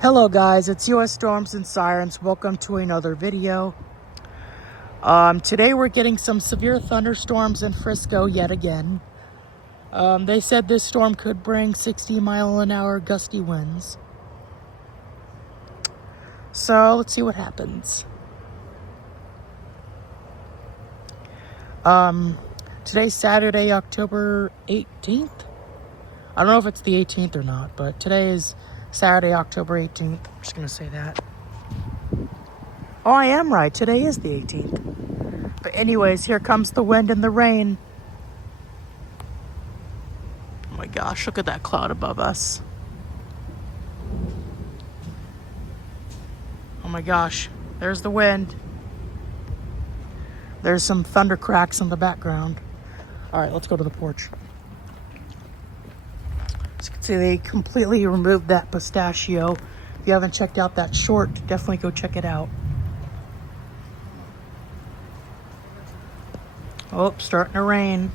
Hello guys, it's US Storms and Sirens. Welcome to another video. Today we're getting some severe thunderstorms in Frisco yet again. They said this storm could bring 60-mile-an-hour gusty winds. So let's see what happens. Today's Saturday, October 18th. I don't know if it's the 18th or not, but today is Saturday, October 18th. I'm just going to say that. Oh, I am right. Today is the 18th. But anyways, here comes the wind and the rain. Oh my gosh, look at that cloud above us. Oh my gosh, there's the wind. There's some thunder cracks in the background. All right, let's go to the porch. As you can see, they completely removed that pistachio. If you haven't checked out that short, definitely go check it out. Oh, starting to rain.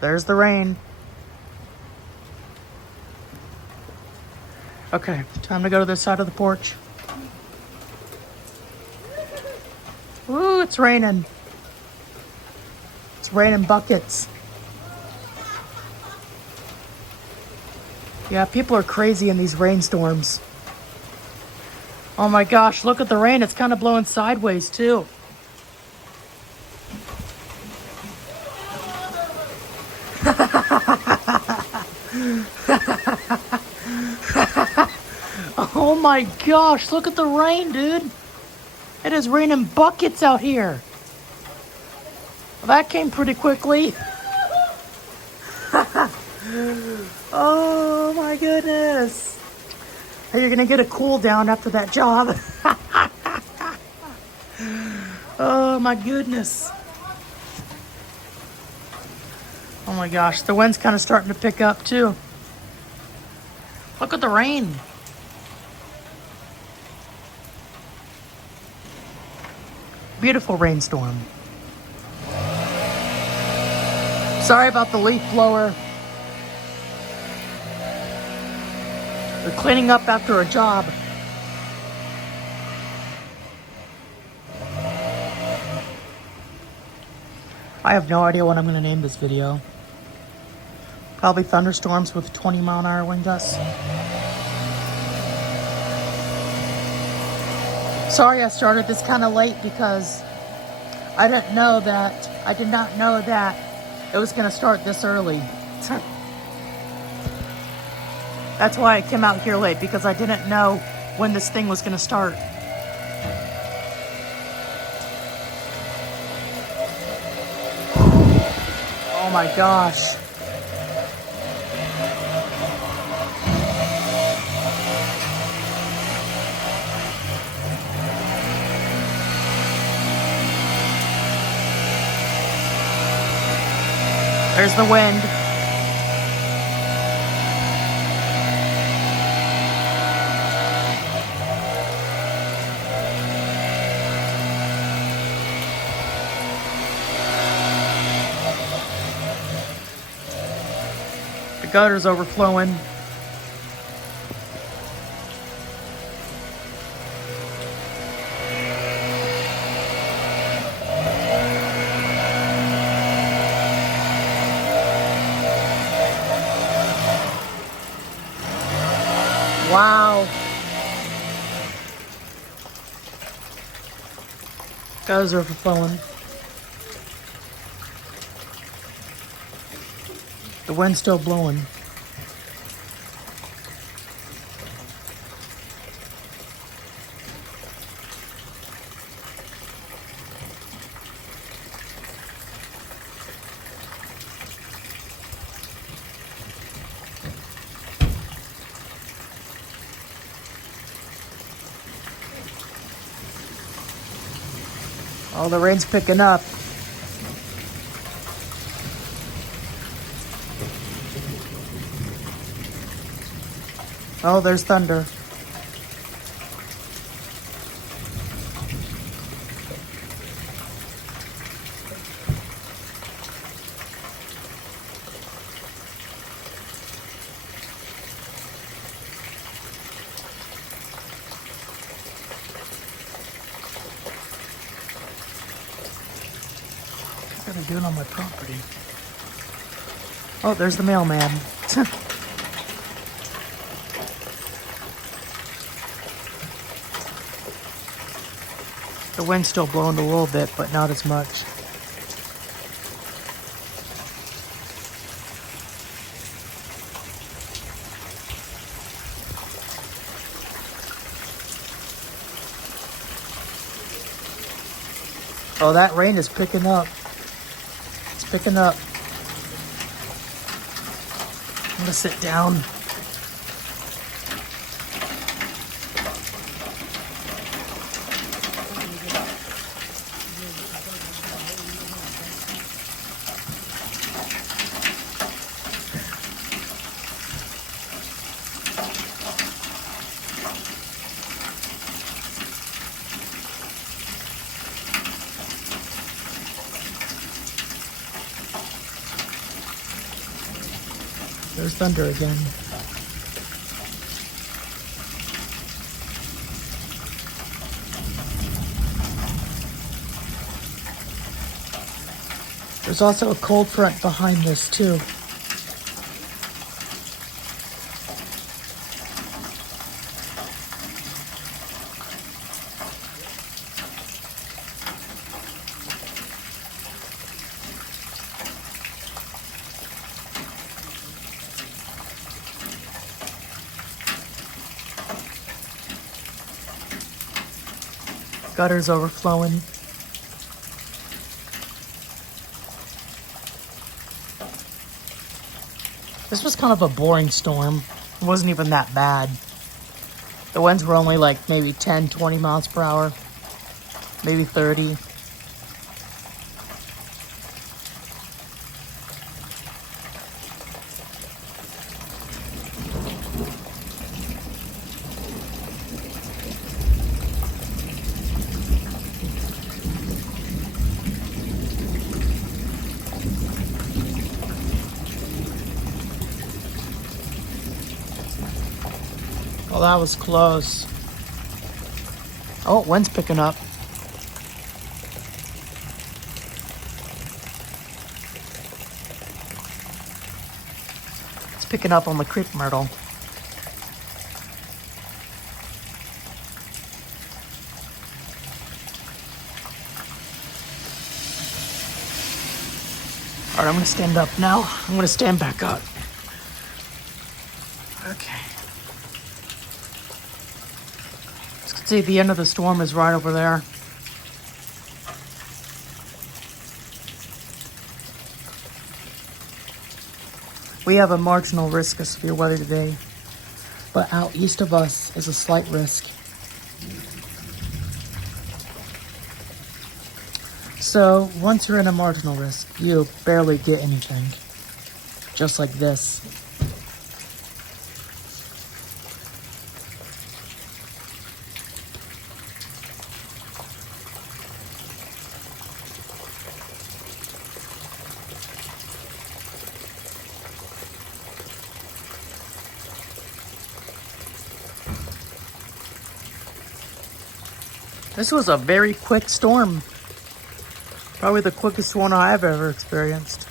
There's the rain. Okay, time to go to this side of the porch. Ooh, it's raining. It's raining buckets. Yeah, people are crazy in these rainstorms. Oh my gosh, look at the rain. It's kind of blowing sideways too. Oh my gosh, look at the rain, dude. It is raining buckets out here. Well, that came pretty quickly. Oh my goodness. Hey, you're gonna get a cool down after that job. Oh my goodness. Oh my gosh, the wind's kind of starting to pick up too. Look at the rain. Beautiful rainstorm. Sorry about the leaf blower. They're cleaning up after a job. I have no idea what I'm going to name this video. Probably thunderstorms with 20-mile-an-hour wind gusts. Sorry I started this kind of late because I did not know that it was going to start this early. That's why I came out here late, because I didn't know when this thing was going to start. Oh my gosh. There's the wind. The gutter's overflowing. Wow. Gutters are overflowing. The wind's still blowing. Oh, the rain's picking up. Oh, there's thunder. doing on my property? Oh, there's the mailman. The wind's still blowing a little bit, but not as much. Oh, that rain is picking up. It's picking up. I'm gonna sit down. There's thunder again. There's also a cold front behind this too. Gutters overflowing. This was kind of a boring storm. It wasn't even that bad. The winds were only like maybe 10, 20 miles per hour. Maybe 30. Oh, that was close. Oh, wind's picking up. It's picking up on the creek myrtle. All right, I'm gonna stand up now. I'm gonna stand back up. Okay. See, the end of the storm is right over there. We have a marginal risk of severe weather today, but out east of us is a slight risk. So once you're in a marginal risk, you barely get anything. Just like this. This was a very quick storm. Probably the quickest one I've ever experienced.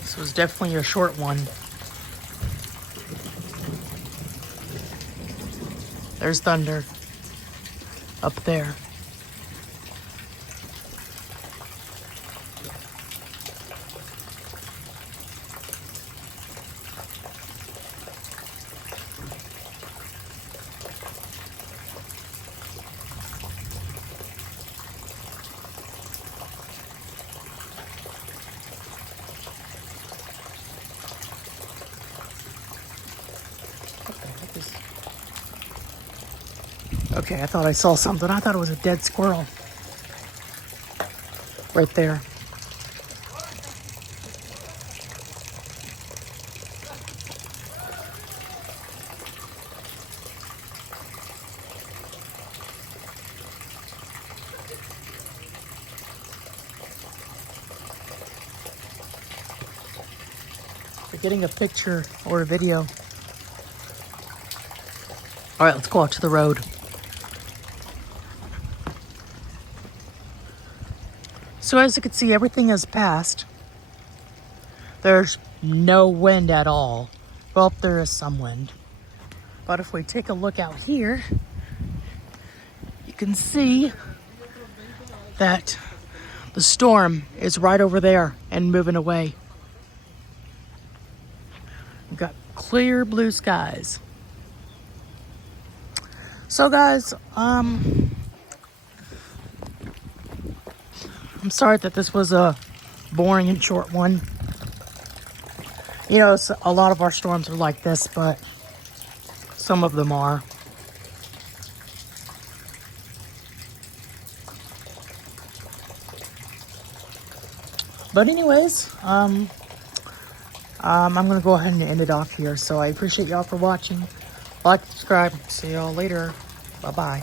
This was definitely a short one. There's thunder up there. Okay, I thought I saw something. I thought it was a dead squirrel. Right there. getting a picture or a video. All right, let's go out to the road. So as you can see, everything has passed. There's no wind at all. Well, there is some wind. But if we take a look out here, you can see that the storm is right over there and moving away. We've got clear blue skies. So guys, I'm sorry that this was a boring and short one. You know, a lot of our storms are like this, but some of them are. But anyways, I'm gonna go ahead and end it off here. So I appreciate y'all for watching. Like, subscribe. See y'all later. Bye-bye.